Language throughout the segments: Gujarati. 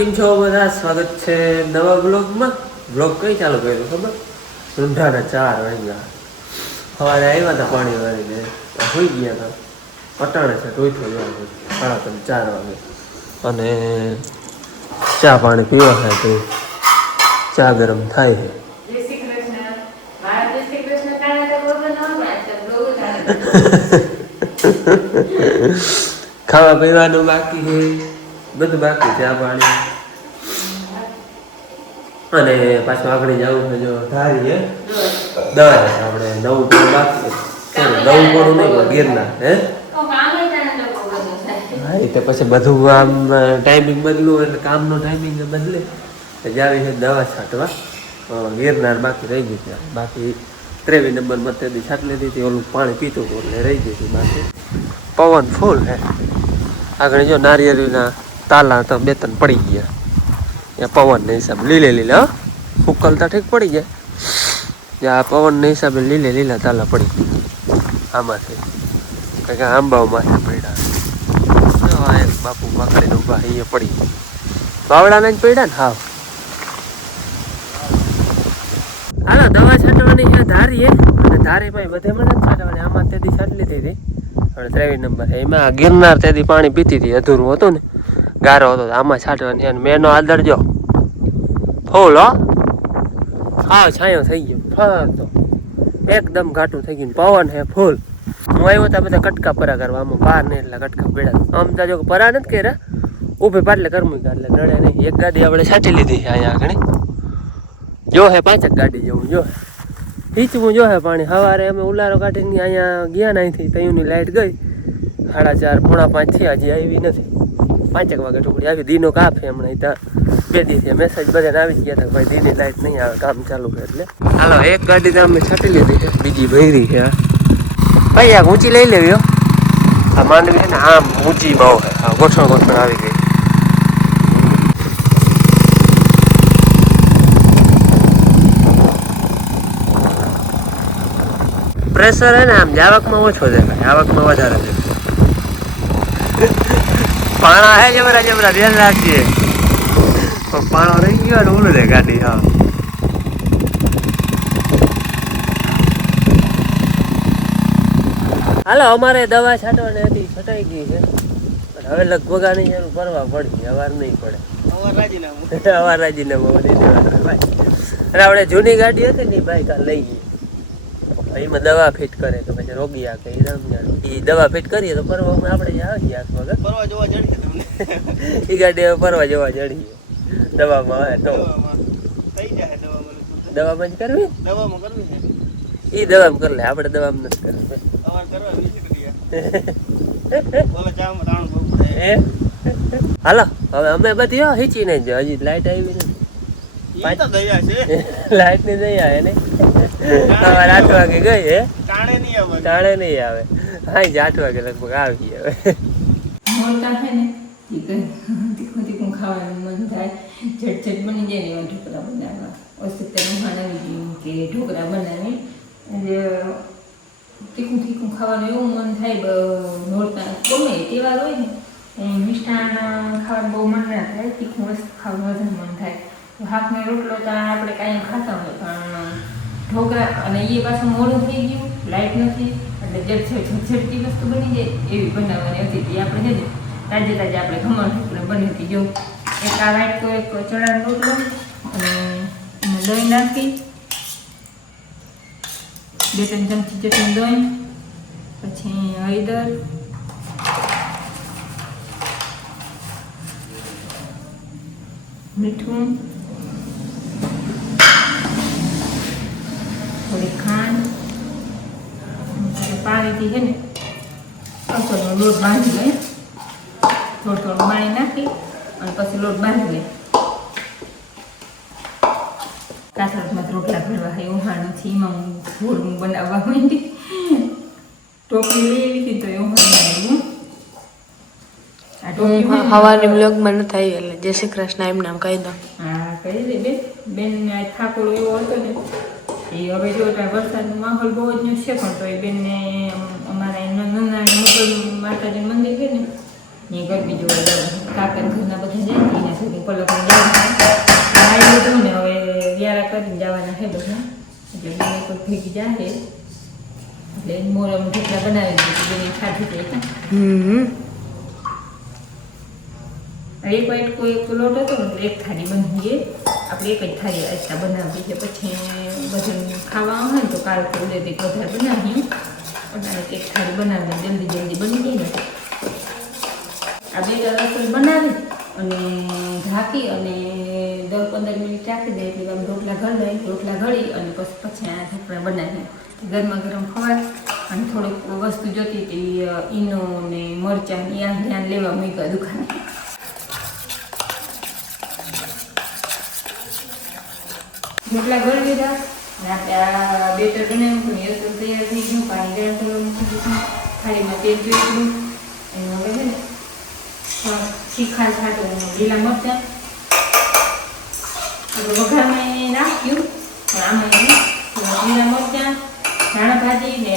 કેમ છો બધા? સ્વાગત છે નવા બ્લોગમાં. બ્લોગ કઈ ચાલુ કર્યો ખબર? ઊંધાના 4 વાગ્યા. સવારે આવ્યા હતા પાણી વાળીને, સુઈ ગયા હતા. અટાણે છે ટોઈથો જવાનું 4:30 વાગે. અને ચા પાણી પીવા થાય તો ચા ગરમ થાય છે. ખાવા પીવાનું બાકી છે, બધું બાકી. ચા પાણી અને પાછું આગળ જવું છે. જો ધારીએ દવા આપણે નવું કોણ બાકી, નવું કોણ નહીં ગિરનાર. હે હા, એ તો પછી બધું આમ ટાઈમિંગ બદલું એટલે કામનો ટાઈમિંગ બદલે જાવી છે દવા છાંટવા. ગિરનાર બાકી રહી ગઈ છે. બાકી 23 નંબરમાં તેથી છાંટ લીધી હતી. ઓલું પાણી પીતું હતું એટલે રહી ગઈ હતી. બાકી પવન ફૂલ હે. આગળ જો નારિયેળીના તાલા તો 2-3 પડી ગયા. ત્યાં પવનના હિસાબે લીલા ઉકલતા ઠીક પડી જાય. જ્યાં પવનના હિસાબે લીલા તાલા પડી ગયા. આમાંથી કંઈક આંબાઓમાંથી પડ્યા. એક બાપુ પકડીને ઊભા એ પડી ગયા. બાવડાના જ પડ્યા ને. હાવ હાલો દવા છાંટવાની છે ધારીએ. અને ધારી ભાઈ બધે મને જ છાંટવાની. આમાં તેથી છાંટી લીધી હતી. અને 23 નંબર એમાં ગિરનાર તેથી પાણી પીતી હતી. અધૂરું હતું ને, ગારો હતો. આમાં છાંટવાની. અને મેનો આદર જો ફૂલ હો. હા, છાંયો થઈ ગયો ફરતો. એકદમ ઘાટું થઈ ગયું. પવન હે ફૂલ. હું આવ્યો હતા બધા કટકા પરા કરવા. આમાં બહાર નહીં એટલે કટકા પડ્યા. આમ તો જો પરા નથી કર્યા. ઊભે પાટલે કરમું એટલે નડે નહીં. એક ગાડી આપણે છાંટી લીધી છે અહીંયા આગળ. જો હે 5 ગાડી જેવું જો હીચવું જો હે પાણી. સવારે અમે ઉલારો કાઢીને અહીંયા ગયા ને અહીંથી તયુંની લાઇટ ગઈ 4:30 પોણા 5 થયા. હજી આવી નથી. 5 વાગે ટુકડી આવી. દીનો કાપ છે હમણાં. ત્યાં 2 દિવસથી મેસેજ બધાને આવી ગયા હતા ભાઈ દીની લાઇટ નહીં આવે, કામ ચાલુ છે એટલે. હાલો એક ગાડી તો અમે છાંટી લીધી છે, બીજી ભરી છે. ભાઈ આ ઊંચી લઈ લેવી હો. આ માંડવી છે ને આમ ઊંચી બહુ છે. હા, ગોઠણ આવી ગઈ. પ્રેશર હે ને આમ જાવકમાં ઓછો દેખાય, આવકમાં વધારે દેખાય. પાણા હે જબરા ધ્યાન રાખજે. પાણો રહી ગયો ને ઓલું રે ગાડી. હા હાલો અમારે દવા છાંટવાની હતી, છટાઈ ગઈ છે. હવે લગભગ આની જરૂર કરવા પડી. અવાર નહીં પડે. અવાર રાજીનામું અને આપણે જૂની ગાડી હતી ને ભાઈ કાલ લઈ ગઈ. એમાં દવા ફિટ કરે કે પછી રોગી આ કે એ દવા ફિટ કરીએ તો પરવામાં આપણે આવીએ આખમાં પરવા જોવા જડીએ તમને. એ ગાડી હવે પરવા જોવા જડીએ. દવામાં આવે તો થઈ જાય. દવામાં જ કરવી. દવામાં કરવી છે. એ દવામાં કરી લે, આપણે દવામાં નથી કરવી. અવાર કરવા હાલો હવે અમે બધી હીચી નહીં જો. હજી લાઈટ આવી નથી. લાઈટ ની નહીં આવે ને. 8 વાગે ગઈ હે. ટાણે નહીં આવે. હા 8 વાગે લગભગ આવી હવે. મોટા છે ને તીખું તીખું ખાવાનું મન થાય. ઝટઝટ બની જાય ને એવા ઢોકળા બનાવવા. ઓછું બનાવી કે ઢોકળા બનાવી તીખું તીખું ખાવાનું એવું મન થાય. નોરતા ગમે તહેવાર હોય ને મિષ્ટાન ખાવાનું બહુ મન ના થાય. તીખું વસ્તુ ખાવાનું વધારે મન થાય. હાથનો રોટલો તો આપણે કાંઈ ખાતા હોય પણ ઢોકળા અને એ પાછું મોડું થઈ ગયું, લાઇટ નથી એટલે ઝટઝટતી વસ્તુ બની જાય એવી બનાવવાની હતી. એ આપણે છે ને તાજે આપણે ખમણ ઢોકળા બની હતી. જો એક આ વાટકો એક ચણાનો રોટલો અને દહીં નાખી 2-3 ચમચી જેટલું દહીં, પછી હળદર, મીઠું, થોડી ખાંડ, પાણીથી છે ને અસરનો લોટ બાંધી લે. થોડું પાણી નાખી અને પછી લોટ બાંધી લે. કાસળમાં રોટલા ભરવા હોય ઉહાણ નથી. એમાં હું ભૂલ બનાવવા માંડી ટોપી લઈ આવી હતી તો એવું હવાની બ્લોગમાં ન થાય એટલે જય શ્રી કૃષ્ણ એમ નામ કહી દો. હા કહી દે બેન થાકોડો એવો હતો ને એ હવે જો વરસાદનો માહોલ બહુ જ છે પણ તો એ બેનને અમારા નાના માતાજી મંદિર છે ને એ ગરબી જોવા જવાનું. કાકા ઘરના બધા જાય ને એના સુધી પલક આવી લીધું ને હવે વ્યારા કરીને જવાના છે બધા એટલે મને કોઈ ભેગી જાય એટલે મોરમ ઢોકળા બનાવી દીધું બેને ખાધી જાય એક વાઇટકો એક લોટ હતો ને એક થાળી બનીએ આપણે એક જ થાળી આટલા બનાવી છે પછી બધું ખાવા આવે ને તો કાલ તો ઉડેથી વધારે બનાવીએ અને એક થાળી બનાવી જલ્દી જલ્દી બની જાય ને આ બે રસોઈ બનાવી અને ઢાંકી અને 10-15 મિનિટ રાખી દે એટલે આમ રોટલા ઘડી અને પછી આ ઢોકળા બનાવીએ ગરમા ગરમ ખવાય અને થોડીક વસ્તુ જોતી હતી ઈનો ને મરચાં ધ્યાન લેવા મૂક્યા દુકાને રોટલા ઘડી લીધા અને આપણે આ બેટર બનાવ્યું એ તો તૈયાર થઈ ગયું પાણી ગરમ કરવા મૂકી દીધું થાળીમાં તેલ જોઈ એનું હવે છે ને તીખા છાંટો લીલા મરચાં આપણે વઘારમાં નાખ્યું પણ આમાં લીલા મરચાં ધાણા ભાજી ને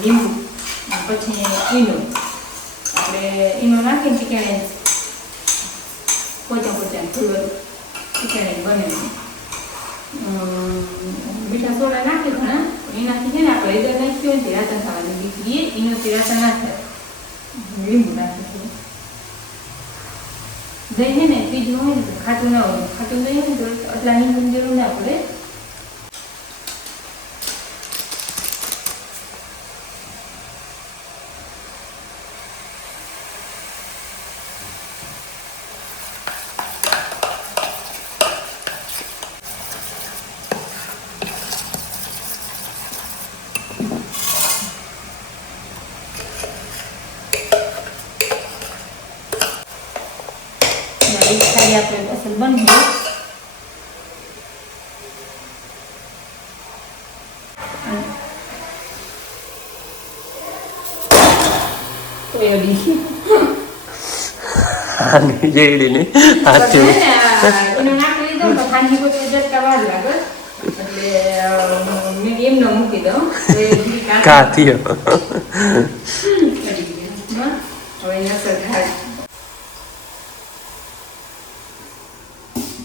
લીંબુ પછી ઈનો આપણે ઈનો નાખીને ટીકાણે પોચા થોડું ટીકાણે બનાવ્યું મીઠા સોડા નાખી ઘણા એનાથી છે ને આપણે હળદર નાખ્યું હોય રાતા ખાવાની દીકરીએ એનાથી રાતા ના થાય લીંબુ નાખી દહીં છે ને ફ્રીજમાં હોય ને તો ખાટું ના હોય ખાટું દહીં ને તો આટલા લીંબુની જરૂર ના પડે થાળી આપણે અસલ બની જેડીને હાથે એનો નાખી લીધો તો ખાંડી કોઈ જટકા વાર લાગે એટલે મેં એમનો મૂકી દઉં કાથીઓ હવે નસર થાય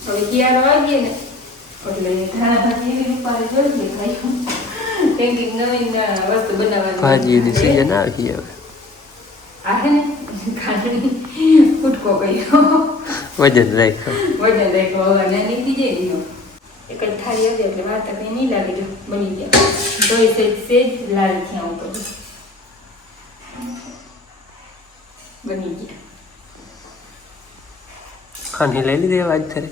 હવે કિયારો વાગીએ ને એટલે ધાણા ભાજી એવી રૂપારે જોઈએ ભાઈ કંઈક નવીન વસ્તુ બનાવવાની ભાજીની સીઝન આવી હવે આ હે ને ખાંડની ફૂટકો કર્યો વજન રાખ્યો હવે નીકળી જાય દીધો એક જ થાળી હતી એટલે વાર્તા કંઈ નહીં લાગે જો બની ગયા તોય સેજ લાલ થયા ઉપર બની ગયા ખાની લઈ લીધી આજ થરે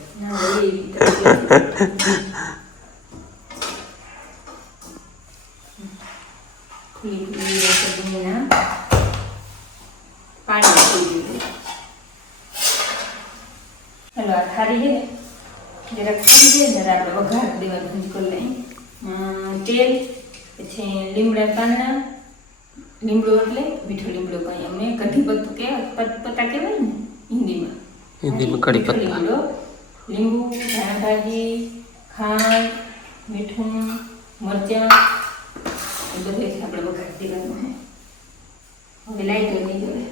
હેલો આ થાળી છે ને જરાક થઈ જાય જરા આપણે વઘાર દેવાનું કરી લઈએ તેલ પછી લીમડા પાના લીમડો એટલે મીઠો લીમડો કહીએ અમે કઢી પત્તું પત્તા કહેવાય ને હિન્દીમાં હિન્દીમાં કઢી પત્તા લીંબુ ધાણા ભાજી ખાંડ મીઠું મરચાં એ બધું આપણે વઘાર દેવાનું હવે લાઈટ નહીં જોડે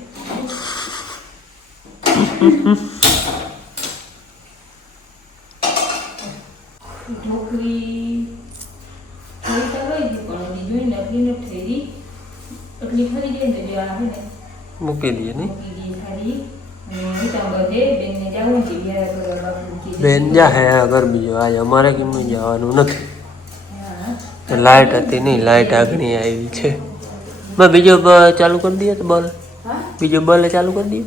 ઢોકળી થઈ તો હોય પણ જોઈને આટલી નથી થઈ એટલી ફરી જાય ને જો આવે ને મૂકી દઈએ નહીં મૂકી દઈએ થાળી બેન જા હે ગરમી જો આજ અમારે કેમ જવાનું નથી તો લાઇટ હતી નહીં લાઇટ આગળ આવી છે મેં બીજો ચાલુ કરી દઈએ તો બોલ બીજો બોલ ચાલુ કરી દઈએ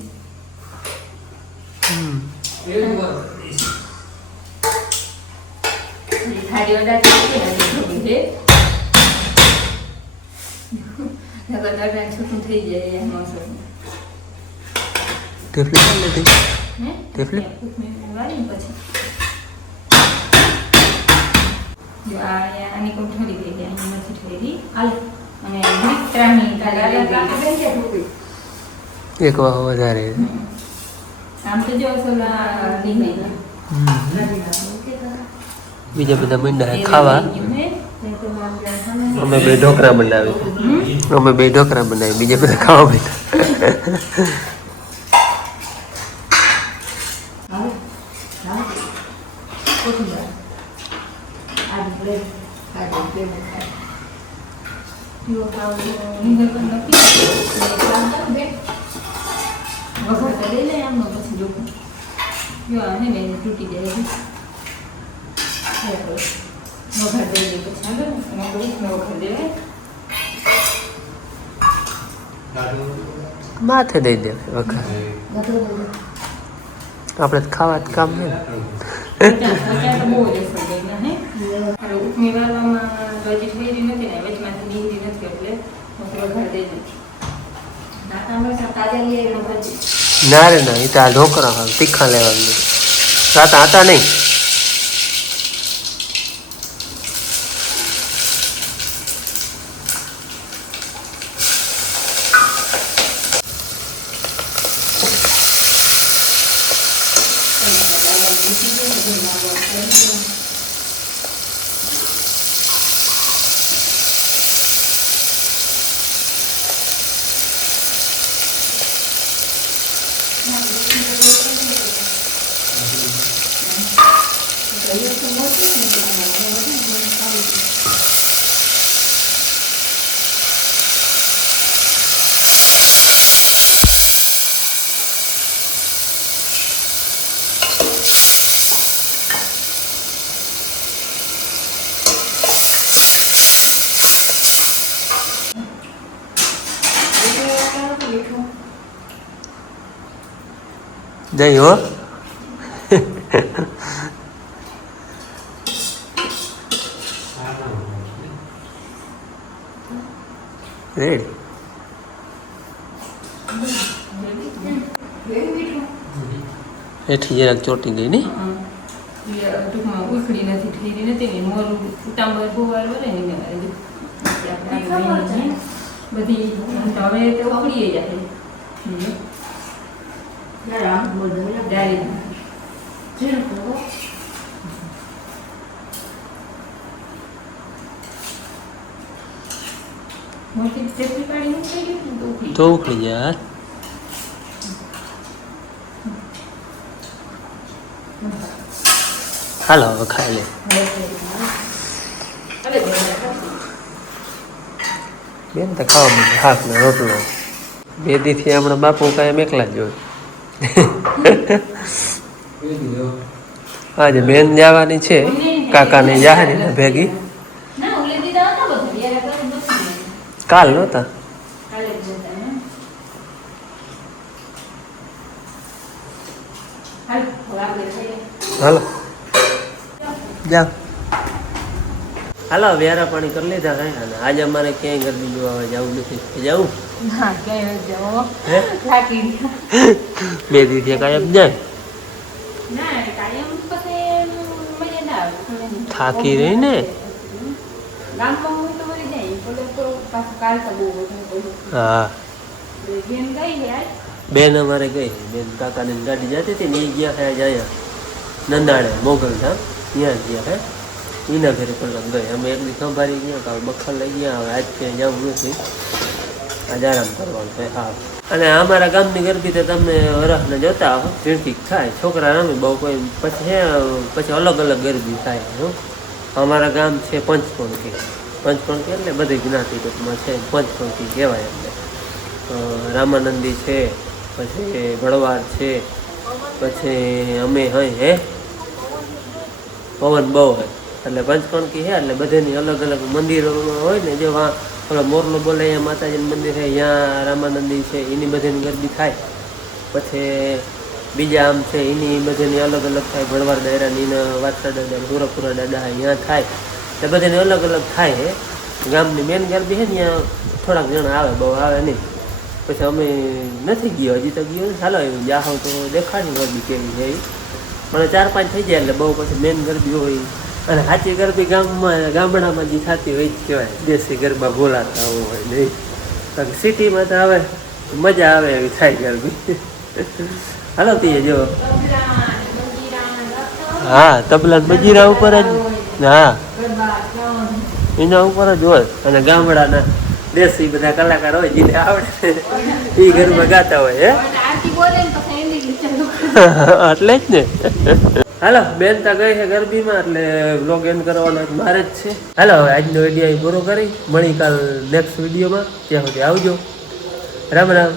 થાળી વધારે છૂટું થઈ જાય ટેફલી ચાલે થઈ ટેફલી પછી આની કોઈ ઠરી ગઈ છે અહીં નથી ઠરી હાલ અને મિત્રાની એક વાહ વધારે આમ તો જો સોલા લીધે બીજા બધા મંડા ખાવા અમે બે ઢોકરા બનાવી બીજા બધા ખાવા બેઠા કોથમીર આદુ બ્રેડ પીવો ખાવ નીંદર પણ નથી કામ કરો બે વઘાર તો દઈ લે આમનો પછી જો હે ને તૂટી જાય વઘાર દઈ દે પછી આગળ એમાં વઘાર દેવાય માથે દઈ દે વઘાર આપણે તો ખાવા જ કામ નહીં તો બહુ જ અસર ગઈ ના હે હવે ઉપમી વાળવામાં હજી ઠેરી નથી ને વચમાંથી નીંદી નથી એટલે વઘાર દઈ દે ના રે ના એ તો આ ઢોકરા હોય તીખા લેવાનું રાતા હતા નહીં જઈ હો રેડી હેઠી જરાક ચોટી ગઈ ને ટૂંકમાં ઉખડી નથી ઠેરી નથી ને મોરું ઉતાંબર ગોવાર વળે ને બધી હવે તો ઉખડી જાય તો ઉખડી જાય હાલો હવે ખાઈ લે બેન તો ખાવા માંડે હાથ ને રોટલો બે દીથી હમણાં બાપુ કાંઈ એકલા જ જોયું આજે બેન જવાની છે કાકાની જાહેર ભેગી કાલ નહોતા હાલો જાઓ હાલો વ્યારા પાણી કરી લીધા કાંઈ અને આજે અમારે ક્યાંય ગરબી જોવા જવું નથી જવું બે દીથી કાયમ જાય થાકી રહી ને હા બેન અમારે ગઈ બેન કાકાની ગાડી જતી હતી ને એ ગયા હે જાય નંદાળે મોગલધામ ત્યાં ગયા હે એના ઘરે કલાક ગઈ અમે એક દી સંભાળી ગયા કે બખર લઈ ગયા હવે આજ ક્યાંય જવું નથી આજે આરામ કરવાનું છે હા અને અમારા ગામની ગરબી તો તમે વરસને જોતા હો ભીડકીક થાય છોકરા રમે બહુ કોઈ પછી અલગ અલગ ગરબી થાય હું અમારા ગામ છે પંચપંખી એટલે બધી જ્ઞાતિ ટૂંકમાં છે પંચપંખી કહેવાય એટલે રામાનંદી છે પછી ભળવાર છે પછી અમે હઈ હે પવન બહુ હોય એટલે પંચપંખી છે એટલે બધાની અલગ અલગ મંદિરો હોય ને જો ઓલો મોરલો બોલે અહીંયા માતાજીનું મંદિર છે અહીંયા રામાનંદી છે એની બધાની ગરબી થાય પછી બીજા આમ છે એની બધાની અલગ અલગ થાય ભળવાર દાયરાની વાછા દાદા સુરપુરા દાદા અહીંયા થાય એટલે બધાની અલગ અલગ થાય છે ગામની મેન ગરબી છે ને ત્યાં થોડાક જણા આવે બહુ આવે નહીં પછી અમે નથી ગયો હજી તો ગયો ચાલો એવું જાહો તો દેખાડી ગરબી કેવી છે મને 4-5 થઈ જાય એટલે બહુ પછી મેન ગરબી હોય અને સાચી ગરબી ગામડામાં જે થતી હોય જ કહેવાય દેશી ગરબા બોલાતા હોય નહીં કારણ સિટીમાં તો હવે મજા આવે એવી થાય ગરબી હાલો તીએ જો હા તબલા બજીરા ઉપર જ હા એના ઉપર જ હોય અને ગામડાના દેશી બધા કલાકાર હોય જેને આવડે એ ગરબા ગાતા હોય હે એટલે જ ને હાલો બેન તા ગઈ છે ગરબીમાં એટલે બ્લોગ એન્ડ કરવાનો મારે જ છે. હાલો હવે આજનો વિડીયો અહીં પૂરો કરી મળી કાલ નેક્સ્ટ વિડીયોમાં. ત્યાં સુધી આવજો. રામ રામ.